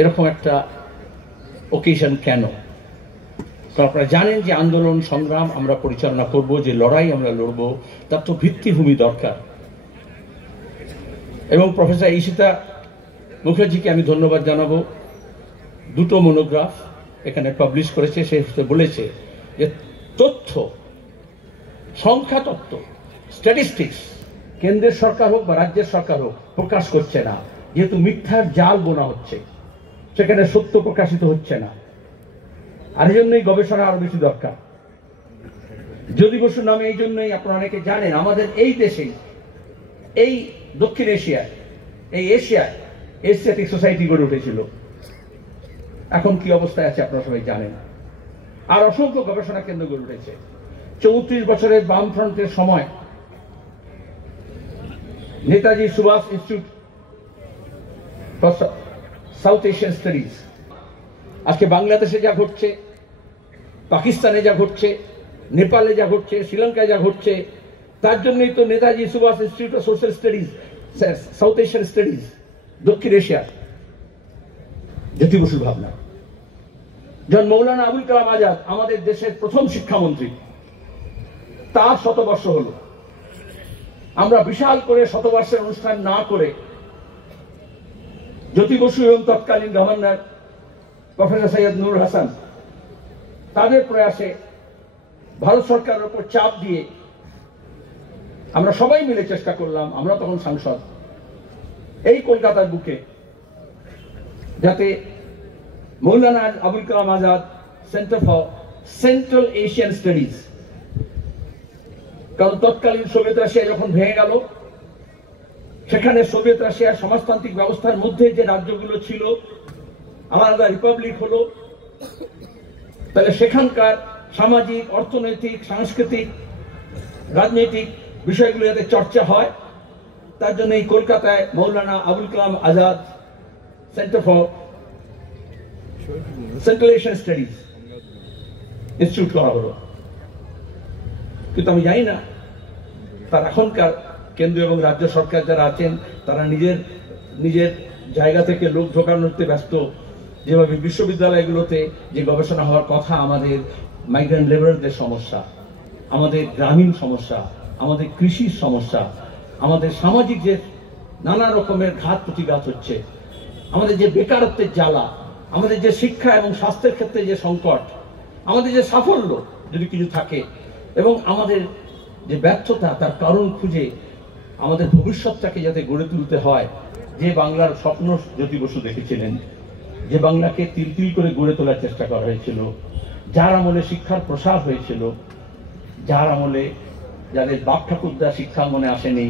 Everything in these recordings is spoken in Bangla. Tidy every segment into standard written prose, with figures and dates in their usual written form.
এরকম একটা ওকেশন কেন? তো আপনারা জানেন যে আন্দোলন সংগ্রাম আমরা পরিচালনা করব, যে লড়াই আমরা লড়ব, তার তো ভিত্তিভূমি দরকার। এবং প্রফেসর ঈশিতা মুখার্জিকে আমি ধন্যবাদ জানাবো। দুটো মনোগ্রাফ এখানে পাবলিশ করেছে। সে বলেছে যে তথ্য, সংখ্যা তত্ত্ব, স্ট্যাটিস্টিক্স কেন্দ্রের সরকার হোক বা রাজ্যের সরকার হোক প্রকাশ করছে না, যেহেতু মিথ্যার জাল বোনা হচ্ছে, সেখানে সত্য প্রকাশিত হচ্ছে না। আর এই জন্যই গবেষণা আরো বেশি দরকার। জ্যোতি বসু নামে এই জন্যই আপনারা অনেকে জানেন, আমাদের এই দেশে, এই দক্ষিণ এশিয়ায়, এই এশিয়ায় এশিয়াটিক সোসাইটি গড়ে উঠেছিল। এখন কি অবস্থায় আছে আপনারা সবাই জানেন। আর অসংখ্য গবেষণা কেন্দ্র গড়ে উঠেছে। 34 বছরের বামফ্রন্টের সময় Netaji Subhas Institute for South Asian Studies, আজকে বাংলাদেশে যা ঘটছে, পাকিস্তানে যা ঘটছে, নেপালে যা ঘটছে, শ্রীলঙ্কায় যা ঘটছে, তার জন্যই তো Netaji Subhas Institute of Social Studies, South Asian Studies, দক্ষিণ এশিয়া, জ্যোতি বসুর ভাবনা। যখন মৌলানা আবুল কালাম আজাদ আমাদের দেশের প্রথম শিক্ষামন্ত্রী, তার শতবর্ষ হলো। আমরা বিশাল করে শতবর্ষের অনুষ্ঠান না করে জ্যোতি বসু এবং তৎকালীন গভর্নর প্রফেসর সৈয়দ নুর হাসান তাদের প্রয়াসে ভারত সরকারের উপর চাপ দিয়ে আমরা সবাই মিলে চেষ্টা করলাম, আমরা তখন সাংসদ, এই কলকাতার বুকে যাতে Maulana Abul Kalam Azad centre for central Asian studies, কারণ তৎকালীন সোভিয়েত রাশিয়া যখন ভেঙে গেল, সেখানে সোভিয়েত রাশিয়ার সমাজতান্ত্রিক ব্যবস্থার মধ্যে যে রাজ্যগুলো ছিল, আলাদা রিপাবলিক হলো, তাহলে সেখানকার সামাজিক, অর্থনৈতিক, সাংস্কৃতিক, রাজনৈতিক বিষয়গুলো যাতে চর্চা হয়, তার জন্য এই কলকাতায় Maulana Abul Kalam Azad centre for central Asian studies institute করা হলো। কিন্তু আমি জানি না তার এখনকার কেন্দ্র এবং রাজ্য সরকার যারা আছেন, তারা নিজের জায়গা থেকে লোক ঢোকানোতে ব্যস্ত। যেভাবে বিশ্ববিদ্যালয়গুলোতে যে গবেষণা হওয়ার কথা, আমাদের মাইগ্রেন্ট লেবারদের সমস্যা, আমাদের গ্রামীণ সমস্যা, আমাদের কৃষির সমস্যা, আমাদের সামাজিক যে নানা রকমের ঘাত প্রতিঘাত হচ্ছে, আমাদের যে বেকারত্বের জ্বালা, আমাদের যে শিক্ষা এবং স্বাস্থ্যের ক্ষেত্রে যে সংকট, আমাদের যে সাফল্য যদি কিছু থাকে, এবং আমাদের যে ব্যর্থতা, তার কারণ খুঁজে আমাদের ভবিষ্যৎটাকে যাতে গড়ে তুলতে হয়, যে বাংলার স্বপ্ন জ্যোতি বসু দেখেছিলেন, যে বাংলাকে তিল তিল করে গড়ে তোলার চেষ্টা করা হয়েছিল, যার আমলে শিক্ষার প্রসার হয়েছিল, যার আমলে যাদের বাপ ঠাকুরদা শিক্ষা মনে আসেনি,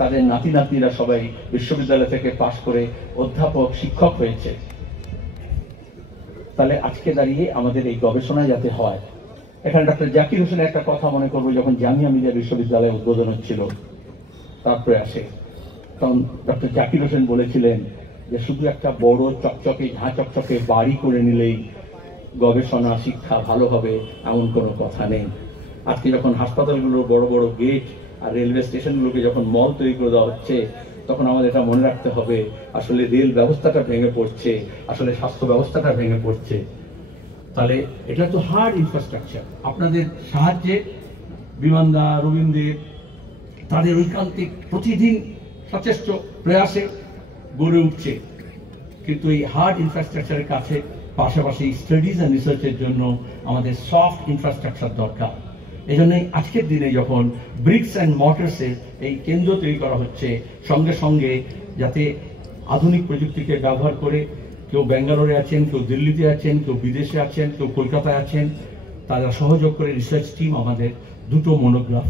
তাদের নাতি নাতনিরা সবাই বিশ্ববিদ্যালয় থেকে পাশ করে অধ্যাপক, শিক্ষক হয়েছে। তাহলে আজকে দাঁড়িয়ে আমাদের এই গবেষণা যাতে হয়, এখানে ডক্টর জাকির হোসেনের একটা কথা মনে করবো, যখন জামিয়া মিলিয়া বিশ্ববিদ্যালয়ে উদ্বোধন হচ্ছিল তারপরে আসে, তখন ডক্টর জাকির হোসেন বলেছিলেন যে শুধু একটা বড় চকচকে, ঝাঁ চকচকে বাড়ি করে নিলেই গবেষণা শিক্ষা ভালো হবে এমন কোনো কথা নেই। আজকে যখন হাসপাতালগুলোর বড় বড় গেট আর রেলওয়ে স্টেশনগুলোকে যখন মল তৈরি করে দেওয়া হচ্ছে, তখন আমাদের এটা মনে রাখতে হবে, আসলে রেল ব্যবস্থাটা ভেঙে পড়ছে, আসলে স্বাস্থ্য ব্যবস্থাটা ভেঙে পড়ছে। তাহলে এটা তো হার্ড ইনফ্রাস্ট্রাকচার। আপনাদের সাহায্যে বিমানদা, রবীন্দ্রের, তাদের ঐকান্তিক প্রতিদিন সচেষ্ট প্রয়াসে গড়ে উঠছে। কিন্তু এই হার্ড ইনফ্রাস্ট্রাকচারের কাছে পাশাপাশি স্টাডিজ অ্যান্ড রিসার্চের জন্য আমাদের সফট ইনফ্রাস্ট্রাকচার দরকার। এই জন্যই আজকের দিনে যখন ব্রিক্স অ্যান্ড মর্টার্সের এই কেন্দ্র তৈরি করা হচ্ছে, সঙ্গে সঙ্গে যাতে আধুনিক প্রযুক্তিকে ব্যবহার করে, কেউ ব্যাঙ্গালোরে আছেন, কেউ দিল্লিতে আছেন, কেউ বিদেশে আছেন, কেউ কলকাতায় আছেন, তারা সহযোগ করে রিসার্চ টিম আমাদের দুটো মনোগ্রাফ